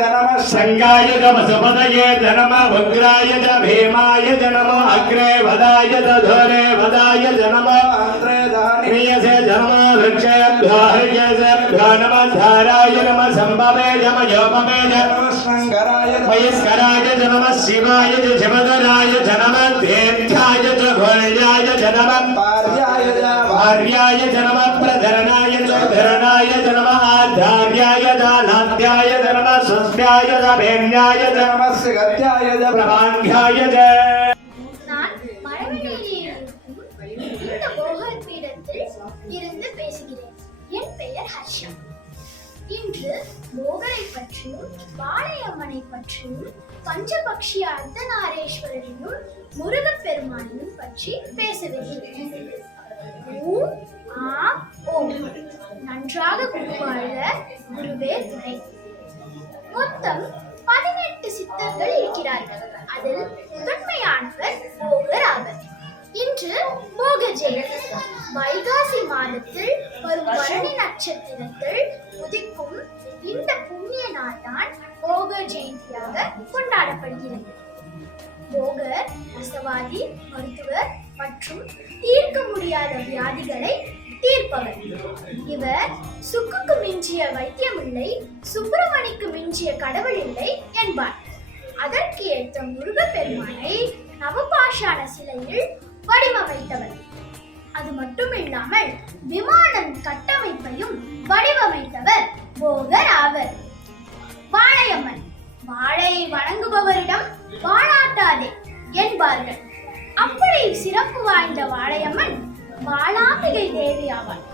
నమ శంగాయ నమ సమదయే నమ ఉగ్రాయ భీమాయ నమ అగ్రే వదాయ దోరే వదాయ నమ ప్రియసే నమ వృక్షేభ్యో నమ ధారాయ నమ సంభవే నమ యోపమే మయస్కరాయ నమ శివాయ శివధరాయ నమ దేవ్యాయ చ ఘోర్యాయ నమ పార్యాయ నమ ప్రధరణాయ नमः देव्याय च घोल्याय च नमः आर्याय च नमः प्रधरणाय च धरणाय च नमः आचार्याय च नाद्याय च नमः स्वस्याय च भेन्याय च प्रभाङ्घ्याय च நான் மரவெளியில் இருக்கும் இந்த போகர் பீடத்தில் இருந்து பேசுகிறேன் என் பெயர் ஹர்ஷா இன்று போகரை பற்றியும் வாழையம்மனை பற்றியும் பஞ்சபக்ஷி அர்த்தநாரேஸ்வரரையும் முருகப்பெருமானையும் பற்றி பேசுகிறேன் அதில் முதன்மையானவர் மோகர் ஆவர். இன்று மோக ஜெயந்தி. வைகாசி மாதத்தில் வரும் வருணி நட்சத்திரத்தில் உதிக்கும் இந்த புண்ணிய நாள் தான் போகர் ஜெயந்தியாக கொண்டாடப்படுகிறது. போகர் ரசவாதி மருத்துவர் மற்றும் தீர்க்க முடியாத வியாதிகளை தீர்ப்பவர். இவர் சுக்குக்கு மிஞ்சிய வைத்தியம் இல்லை சுப்பிரமணிக்கு மிஞ்சிய கடவுள் இல்லை என்பார். அதற்கு ஏற்ற முருகப்பெருமானை நவபாஷாண சிலையில் வடிவமைத்தவர். அது மட்டுமில்லாமல் விமானம் கட்டமைப்பையும் வடிவமைத்தவர் போகர் ஆவர். வாழையம்மன் வாழையை வணங்குபவரிடம் வாழாட்டாதே என்பார்கள். அப்படி சிறப்பு வாய்ந்த வாழையம்மன் வாழாம்பிகை தேவி ஆவார்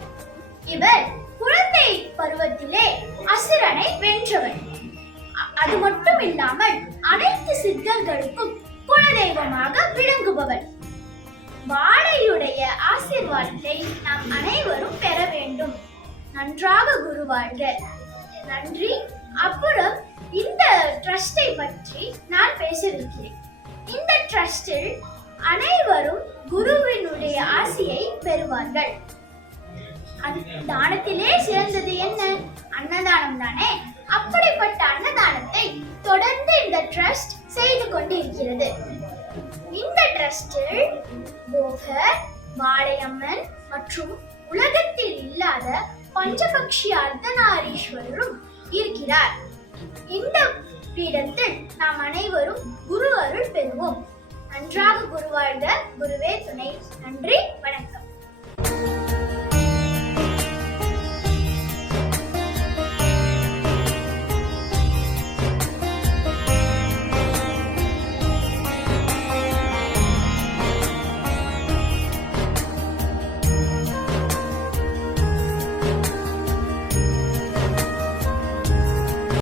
இவர் குழந்தை பருவத்திலே அசுரனை வென்றவர். அது மட்டும் இல்லாமல் அனைத்து சித்தர்களுக்கும் குலதெய்வமாக விளங்குபவர் வாழையுடைய ஆசிர்வாதத்தை நாம் அனைவரும் பெற வேண்டும். நன்றாக குருவாழ்க. நன்றி. அப்புறம் இந்த ட்ரஸ்டை பற்றி நான் பேசவிருக்கிறேன் இந்த ட்ரஸ்டில் அனைவரும் குருவினுடைய ஆசியை பெறுவார்கள். அது தானத்திலே சிறந்தது என்ன? அன்னதானம் தானே? அப்படிப்பட்ட அன்னதானத்தை தொடர்ந்து இந்த ட்ரஸ்ட் செய்து கொண்டிருக்கிறது. இந்த ட்ரஸ்டில் போகர் வாழையம்மன் மற்றும் உலகத்தில் இல்லாத பஞ்சபக்ஷி அர்த்தநாரீஸ்வரரும் இருக்கிறார். இந்த பீடத்தில் நாம் அனைவரும் குரு அருள் பெறுவோம். நன்றாக குருவாழ்க குருவே துணை. நன்றி.